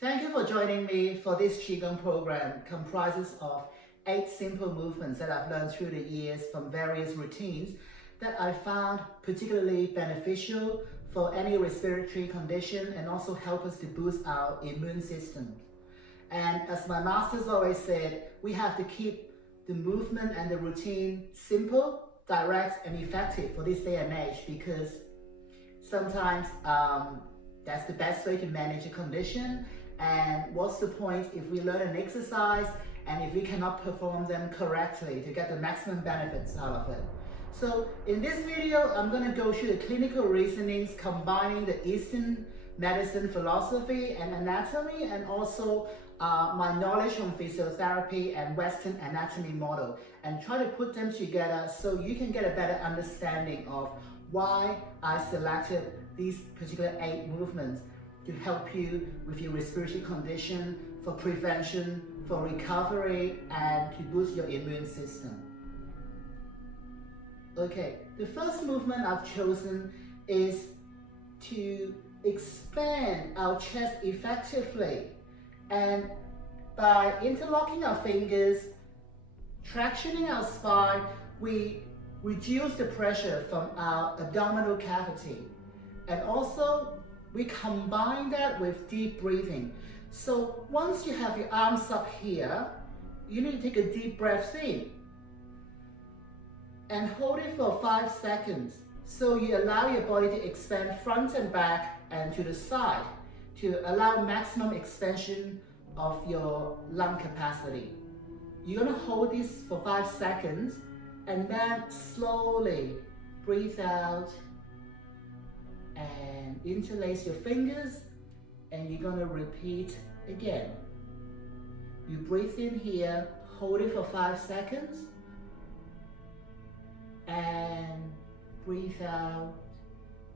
Thank you for joining me for this Qigong program. Comprises of 8 simple movements that I've learned through the years from various routines that I found particularly beneficial for any respiratory condition and also help us to boost our immune system. And as my masters always said, we have to keep the movement and the routine simple, direct, and effective for this day and age, because sometimes that's the best way to manage a condition. And what's the point if we learn an exercise and if we cannot perform them correctly to get the maximum benefits out of it? So in this video, I'm going to go through the clinical reasonings combining the Eastern medicine philosophy and anatomy, and also my knowledge on physiotherapy and Western anatomy model, and try to put them together so you can get a better understanding of why I selected these particular 8 movements to help you with your respiratory condition, for prevention, for recovery, and to boost your immune system. Okay, the first movement I've chosen is to expand our chest effectively, and by interlocking our fingers, tractioning our spine, we reduce the pressure from our abdominal cavity, and also we combine that with deep breathing. So once you have your arms up here, you need to take a deep breath in and hold it for 5 seconds. So you allow your body to expand front and back and to the side to allow maximum expansion of your lung capacity. You're gonna hold this for 5 seconds and then slowly breathe out and interlace your fingers, and you're gonna repeat again. You breathe in here, hold it for 5 seconds, and breathe out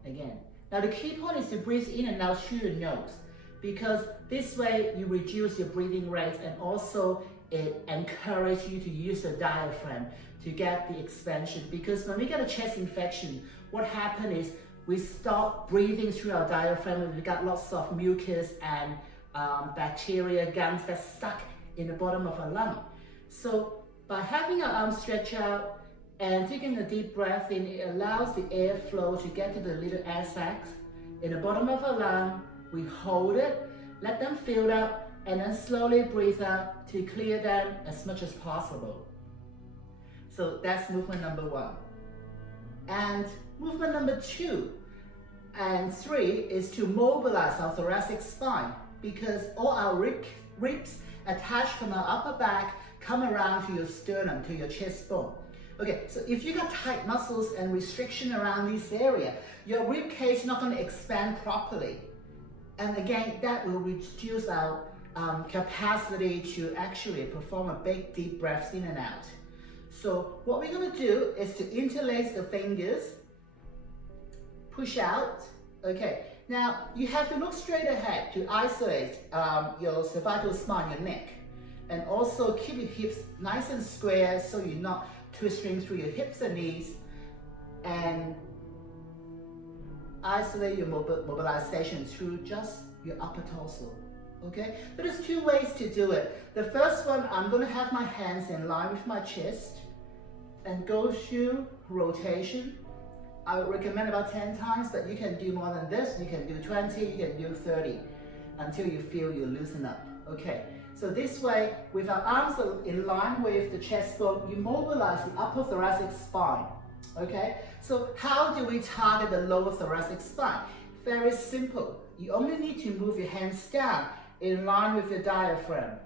again. Now the key point is to breathe in and out through the nose, because this way you reduce your breathing rate, and also it encourages you to use the diaphragm to get the expansion. Because when we get a chest infection, what happens is we stop breathing through our diaphragm, and we got lots of mucus and bacteria, gums that's stuck in the bottom of our lung. So by having our arms stretched out and taking a deep breath in, it allows the airflow to get to the little air sacs in the bottom of our lung. We hold it, let them fill up, and then slowly breathe out to clear them as much as possible. So that's movement number 1. And movement number 2 and 3 is to mobilize our thoracic spine, because all our ribs attached from our upper back come around to your sternum, to your chest bone. Okay, so if you got tight muscles and restriction around this area, your rib cage is not going to expand properly. And again, that will reduce our capacity to actually perform a big deep breath in and out. So what we're going to do is to interlace the fingers, push out. Okay, now you have to look straight ahead to isolate your cervical spine, your neck, and also keep your hips nice and square so you're not twisting through your hips and knees, and isolate your mobilization through just your upper torso. Okay, but there's 2 ways to do it. The first one, I'm going to have my hands in line with my chest and go through rotation. I would recommend about 10 times, but you can do more than this. You can do 20, you can do 30 until you feel you loosen up. Okay, so this way, with our arms in line with the chest bone, you mobilize the upper thoracic spine. Okay, so how do we target the lower thoracic spine? Very simple. You only need to move your hands down in line with your diaphragm,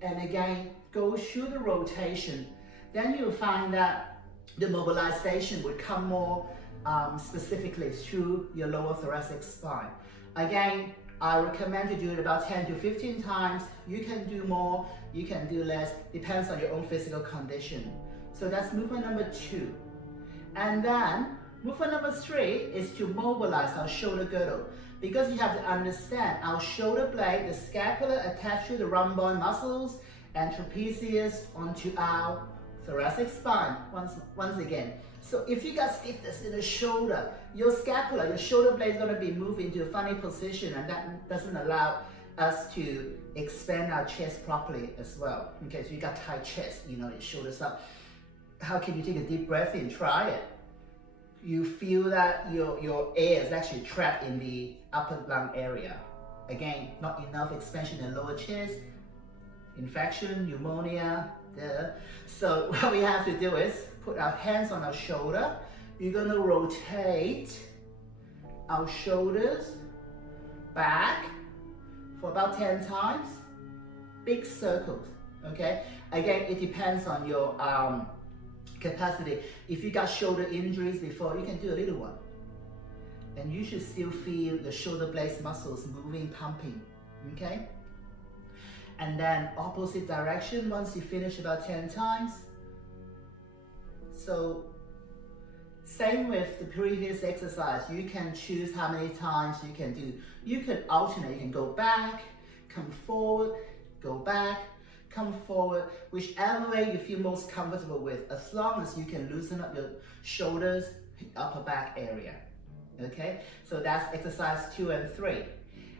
and again go through the rotation. Then you'll find that the mobilization would come more specifically through your lower thoracic spine. Again, I recommend to do it about 10 to 15 times. You can do more, you can do less, depends on your own physical condition. So that's movement number 2. And then movement number 3 is to mobilize our shoulder girdle, because you have to understand our shoulder blade, the scapula attached to the rhomboid muscles and trapezius onto our thoracic spine once again. So if you got stiffness in the shoulder, your scapula, your shoulder blade is going to be moved into a funny position, and that doesn't allow us to expand our chest properly as well. Okay, so you got tight chest, you know, your shoulders up. How can you take a deep breath in? Try it. You feel that your air is actually trapped in the upper lung area. Again, not enough expansion in the lower chest, infection, pneumonia. So what we have to do is put our hands on our shoulder. You're gonna rotate our shoulders back for about 10 times, big circles, okay? Again, it depends on your capacity. If you got shoulder injuries before, you can do a little one. And you should still feel the shoulder blades muscles moving, pumping, okay? And then opposite direction, once you finish about 10 times. So, same with the previous exercise, you can choose how many times you can do. You can alternate, you can go back, come forward, go back, come forward, whichever way you feel most comfortable with, as long as you can loosen up your shoulders, upper back area. Okay, so that's exercise 2 and 3.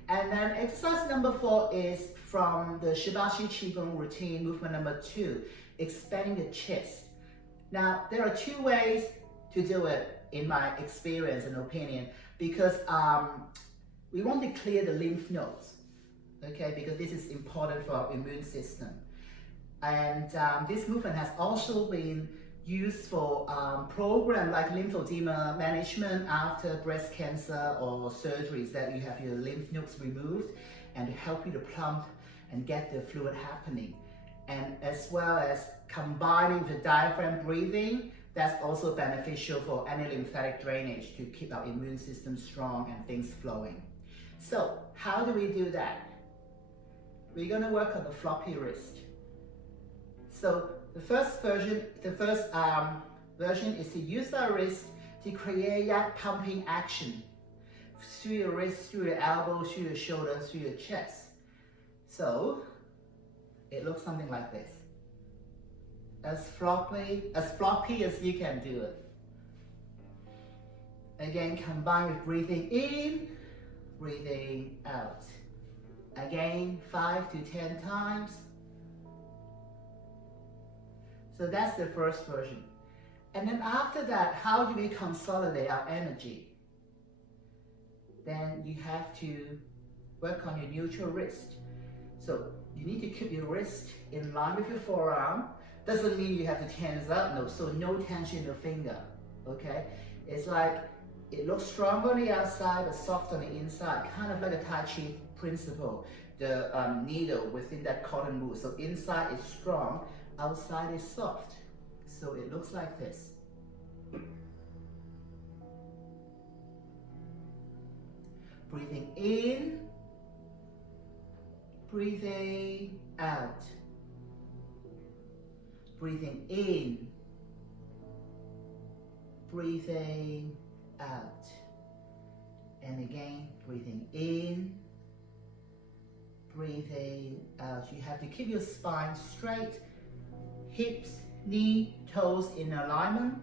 And then exercise number 4 is from the Shibashi Qigong routine, movement number 2, expanding the chest. Now, there are 2 ways to do it in my experience and opinion, because we want to clear the lymph nodes, okay, because this is important for our immune system. And this movement has also been used for programs like lymphedema management after breast cancer or surgeries, that you have your lymph nodes removed and to help you to plump and get the fluid happening. And as well as combining the diaphragm breathing, that's also beneficial for any lymphatic drainage to keep our immune system strong and things flowing. So how do we do that? We're gonna work on the floppy wrist. So the first version is to use our wrist to create that pumping action through your wrist, through your elbow, through your shoulder, through your chest. So it looks something like this. As floppy as you can do it. Again, combine with breathing in, breathing out. Again, 5 to 10 times. So that's the first version. And then after that, how do we consolidate our energy? Then you have to work on your neutral wrist. So you need to keep your wrist in line with your forearm. Doesn't mean you have to tense up, no. So no tension in the finger, okay? It's like, it looks strong on the outside, but soft on the inside, kind of like a Tai Chi principle. The needle within that cotton wool. So inside is strong, outside is soft. So it looks like this. Breathing in, breathing out. Breathing in, breathing out. And again, breathing in, breathing out. You have to keep your spine straight, hips, knee, toes in alignment.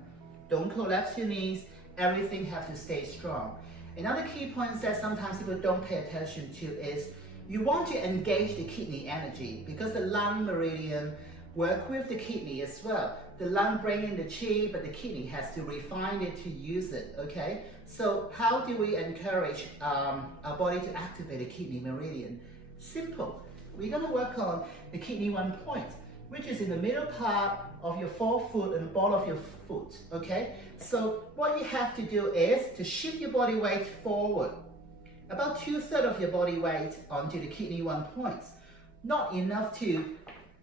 Don't collapse your knees. Everything has to stay strong. Another key point that sometimes people don't pay attention to is you want to engage the kidney energy, because the lung meridian work with the kidney as well. The lung bring in the qi, but the kidney has to refine it to use it, okay? So how do we encourage our body to activate the kidney meridian? Simple. We're gonna work on the kidney 1 point, which is in the middle part of your forefoot and the ball of your foot, okay? So what you have to do is to shift your body weight forward, about 2/3 of your body weight onto the kidney 1 point. Not enough to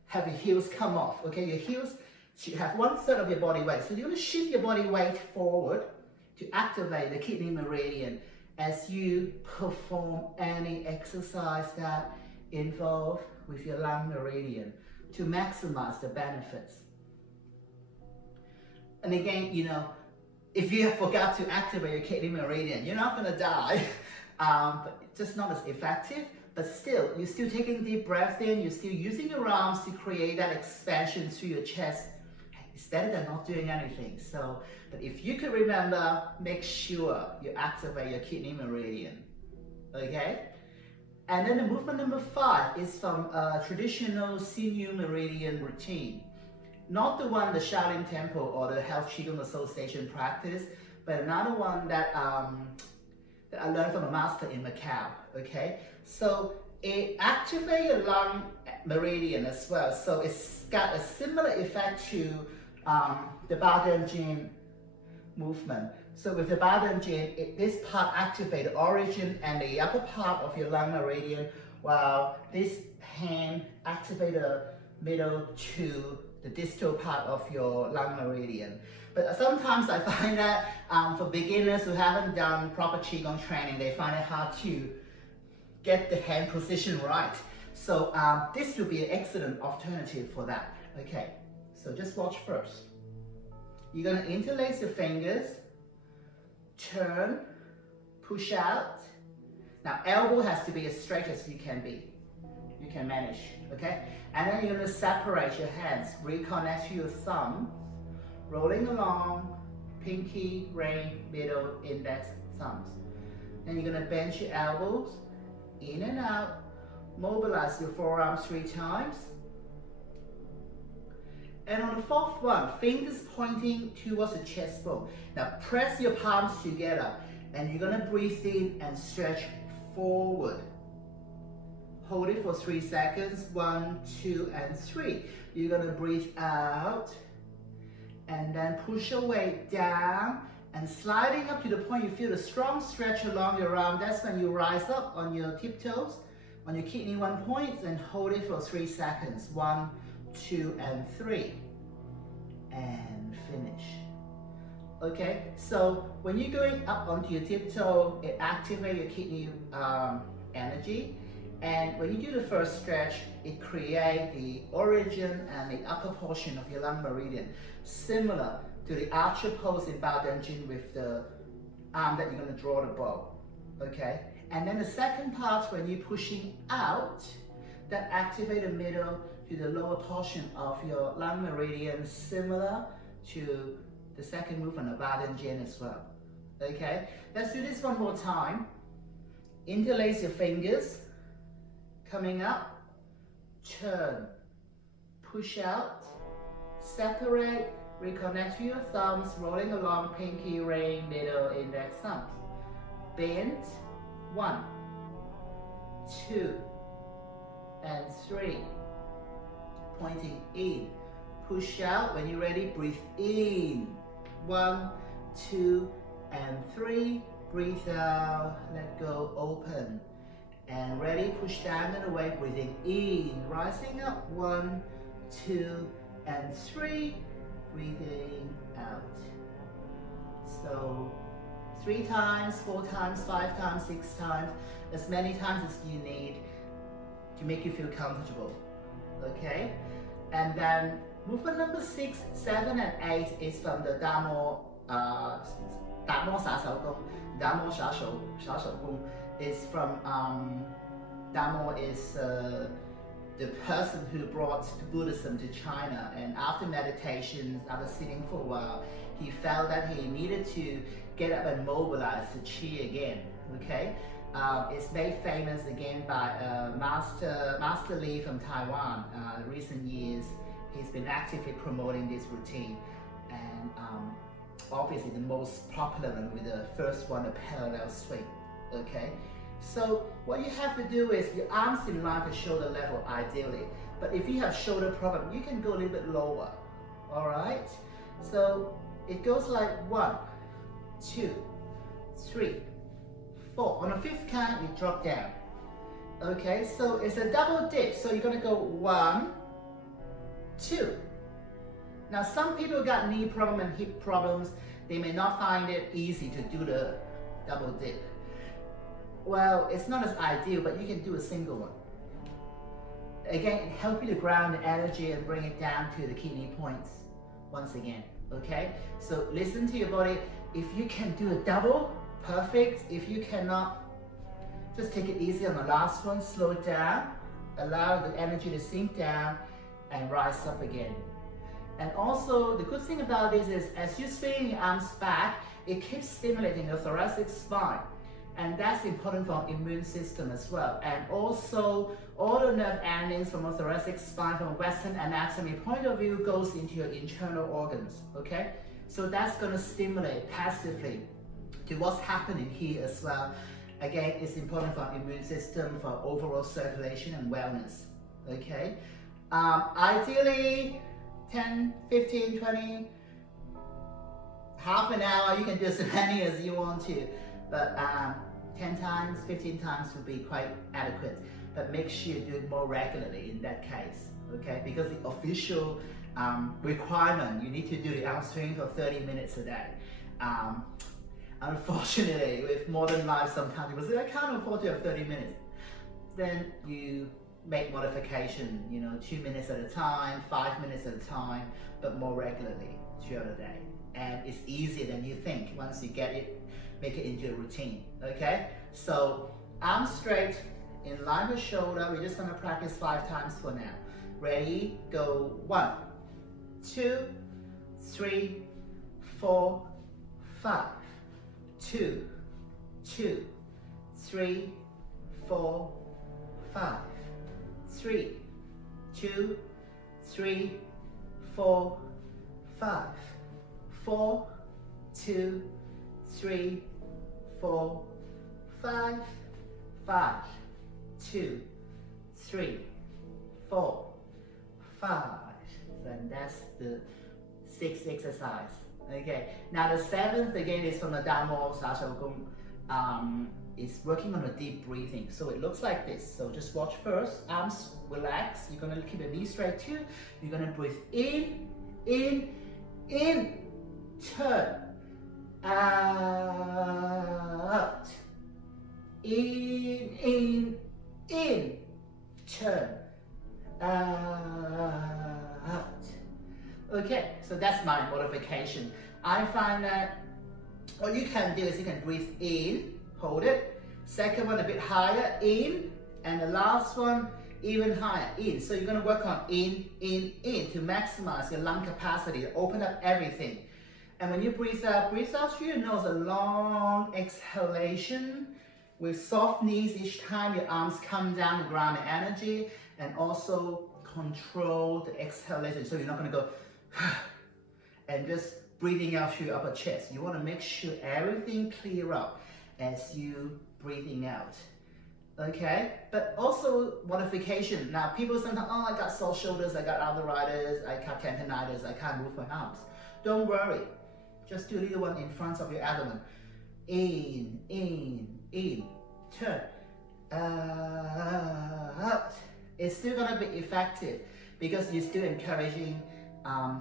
have your heels come off, okay? Your heels should have 1/3 of your body weight. So you're gonna shift your body weight forward to activate the kidney meridian as you perform any exercise that involve with your lung meridian to maximize the benefits. And again, you know, if you forgot to activate your kidney meridian, you're not gonna die, but it's just not as effective. But still, you're still taking deep breath in, you're still using your arms to create that expansion through your chest. It's better than not doing anything. So, but if you could remember, make sure you activate your kidney meridian, okay? And then the movement number 5 is from a traditional senior Meridian routine. Not the one the Shaolin Temple or the Health Qigong Association practice, but another one that I learned from a master in Macau, okay? So it activates your lung meridian as well. So it's got a similar effect to the Ba-Den-Jin movement. So with the Ba-Den-Jin, this part activates the origin and the upper part of your lung meridian, while this hand activates the middle to the distal part of your lung meridian. But sometimes I find that for beginners who haven't done proper Qigong training, they find it hard to get the hand position right. So this will be an excellent alternative for that. Okay, so just watch first. You're going to interlace your fingers, turn, push out. Now elbow has to be as straight as you can be. You can manage, okay? And then you're going to separate your hands, reconnect to your thumb, rolling along, pinky, ring, middle, index, thumbs. Then you're going to bend your elbows, in and out, mobilize your forearms 3 times. And on the 4th one, fingers pointing towards the chest bone. Now press your palms together and you're going to breathe in and stretch forward. Hold it for 3 seconds, 1, 2, and 3. You're going to breathe out and then push your weight down and sliding up to the point you feel a strong stretch along your arm. That's when you rise up on your tiptoes, on your kidney 1 point, and hold it for 3 seconds, 1, 2, and 3, and finish. Okay, so when you're going up onto your tiptoe, it activates your kidney energy, and when you do the first stretch, it creates the origin and the upper portion of your lung meridian, similar to the archer pose in Ba-Den-Jin with the arm that you're going to draw the bow. Okay, and then the second part, when you're pushing out, that activates the middle to the lower portion of your lung meridian, similar to the second movement of Ba-Den-Jin as well. Okay, let's do this one more time. Interlace your fingers, coming up, turn, push out, separate, reconnect to your thumbs, rolling along, pinky, ring, middle, index, thumbs. Bend, 1, 2, and 3. Pointing in, push out. When you're ready, breathe in, 1, 2, and 3. Breathe out, let go, open. And ready, push down and away, breathing in, rising up, 1, 2, and 3. Breathing out. So 3 times, 4 times, 5 times, 6 times, as many times as you need to make you feel comfortable. Okay? And then movement number 6, 7, and 8 is from the Damo Sa Shou Gong. Damo Sha Shou Gong is from Damo is the person who brought Buddhism to China, and after meditations, after sitting for a while, he felt that he needed to get up and mobilize the Qi again. Okay, it's made famous again by Master Li from Taiwan. Recent years, he's been actively promoting this routine, and obviously the most popular one with the first one, the parallel swing. Okay. So what you have to do is your arms in line to shoulder level ideally, but if you have shoulder problem, you can go a little bit lower. All right, so it goes like 1, 2, 3, 4. On the 5th count, you drop down. Okay, so it's a double dip, so you're gonna go 1, 2. Now some people got knee problem and hip problems. They may not find it easy to do the double dip. Well, it's not as ideal, but you can do a single one. Again, it helps you to ground the energy and bring it down to the kidney points once again, okay? So listen to your body. If you can do a double, perfect. If you cannot, just take it easy on the last one, slow it down, allow the energy to sink down and rise up again. And also, the good thing about this is as you swing your arms back, it keeps stimulating your thoracic spine. And that's important for our immune system as well. And also, all the nerve endings from a thoracic spine, from a Western anatomy point of view, goes into your internal organs, okay? So that's gonna stimulate passively to what's happening here as well. Again, it's important for our immune system, for overall circulation and wellness, okay? Ideally, 10, 15, 20, half an hour, you can do as many as you want to, but 10 times, 15 times would be quite adequate. But make sure you do it more regularly in that case, okay? Because the official requirement, you need to do the arm swing for 30 minutes a day. Unfortunately, with modern life, sometimes people say, I can't afford to have 30 minutes. Then you make modification, 2 minutes at a time, 5 minutes at a time, but more regularly throughout the day. And it's easier than you think once you get it, make it into a routine, okay? So arms straight, in line with shoulder. We're just gonna practice 5 times for now. Ready, go. 1, 2, 3, 4, 5. 2, 2, 3, 4, 5. 3, 2, 3, 4, 5. 4, 2, 3, 4, 5. 5, 2, 3, 4, 5. And that's the 6th exercise. Okay. Now the 7th again is from the downward Gong. It's working on a deep breathing. So it looks like this. So just watch first. Arms relax. You're gonna keep your knees straight too. You're gonna breathe in, turn, out, in, turn, out. Okay, so that's my modification. I find that what you can do is you can breathe in, hold it. Second one a bit higher, in, and the last one even higher, in. So you're gonna work on in to maximize your lung capacity, to open up everything. And when you breathe out through your nose, a long exhalation with soft knees each time your arms come down to ground the energy, and also control the exhalation. So you're not gonna go and just breathing out through your upper chest. You wanna make sure everything clear up as you breathing out. Okay, but also modification. Now people sometimes, I got sore shoulders, I got arthritis, I got tendonitis, I can't move my arms. Don't worry, just do a little one in front of your abdomen. In, turn, out. It's still gonna be effective because you're still encouraging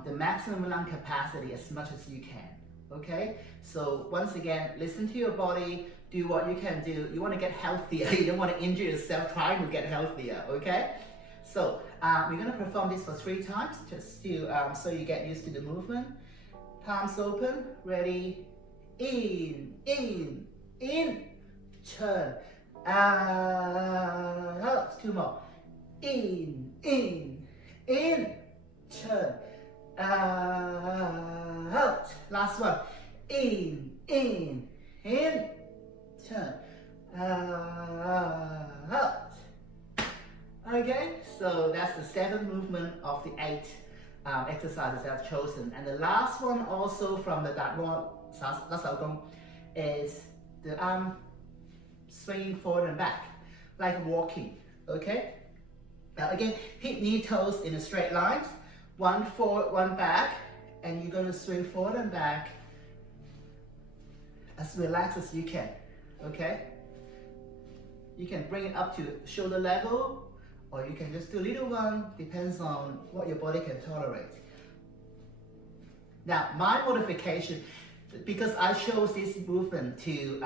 the maximum lung capacity as much as you can, okay? So once again, listen to your body, do what you can do. You want to get healthier. You don't want to injure yourself trying to get healthier, okay? So we're going to perform this for 3 times just to so you get used to the movement. Palms open, ready, in, turn, out. 2 more. In, turn, out. Last one. In, turn, out. Okay, so that's the 7th movement of the 8 exercises I've chosen. And the last one also from the Duan is the arm swinging forward and back, like walking, okay? Now again, hip, knee, toes in a straight line, 1 forward, 1 back, and you're gonna swing forward and back as relaxed as you can, okay? You can bring it up to shoulder level, or you can just do a little one, depends on what your body can tolerate. Now, my modification, because I chose this movement to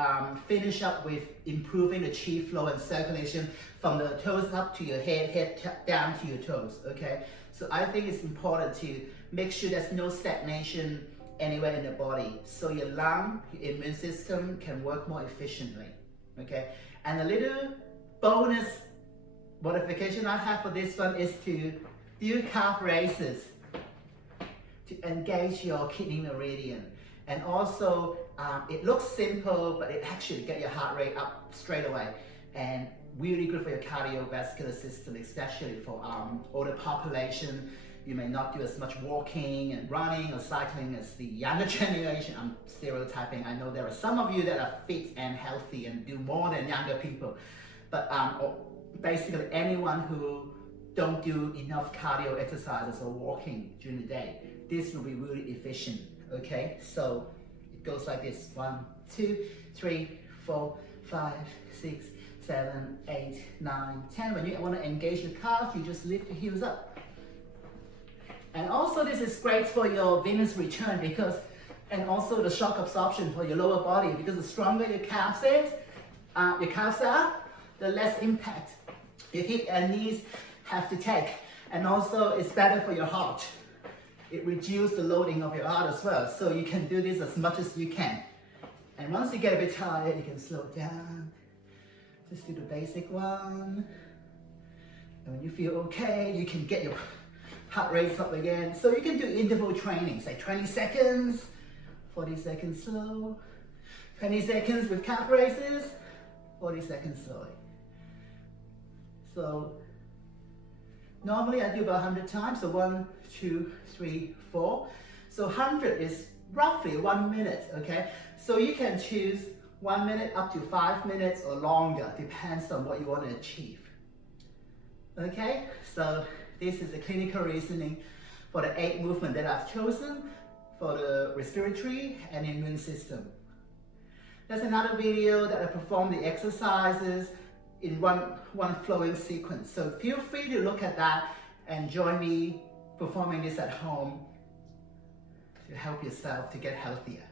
finish up with improving the chi flow and circulation from the toes up to your head down to your toes, okay? So I think it's important to make sure there's no stagnation anywhere in the body, so your lung, your immune system can work more efficiently, okay? And a little bonus modification I have for this one is to do calf raises to engage your kidney meridian, and also it looks simple, but it actually gets your heart rate up straight away, and really good for your cardiovascular system, especially for older population. You may not do as much walking and running or cycling as the younger generation. I'm stereotyping. I know there are some of you that are fit and healthy and do more than younger people, but basically anyone who don't do enough cardio exercises or walking during the day, this will be really efficient. Okay, so it goes like this: 1, 2, 3, 4, 5, 6, 7, 8, 9, 10. When you want to engage your calf, you just lift your heels up. And also this is great for your venous return and also the shock absorption for your lower body, because the stronger your calves are, the less impact your hip and knees have to take. And also it's better for your heart. It reduces the loading of your heart as well. So you can do this as much as you can. And once you get a bit tired, you can slow down. Just do the basic one. And when you feel okay, you can get your heart rate up again. So you can do interval training, say 20 seconds, 40 seconds slow, 20 seconds with calf raises, 40 seconds slowly. So normally I do about 100 times, so 1, 2, 3, 4. So 100 is roughly 1 minute, okay? So you can choose 1 minute up to 5 minutes or longer, depends on what you want to achieve. Okay, so this is the clinical reasoning for the 8 movements that I've chosen for the respiratory and immune system. There's another video that I perform the exercises in one flowing sequence. So feel free to look at that and join me performing this at home to help yourself to get healthier.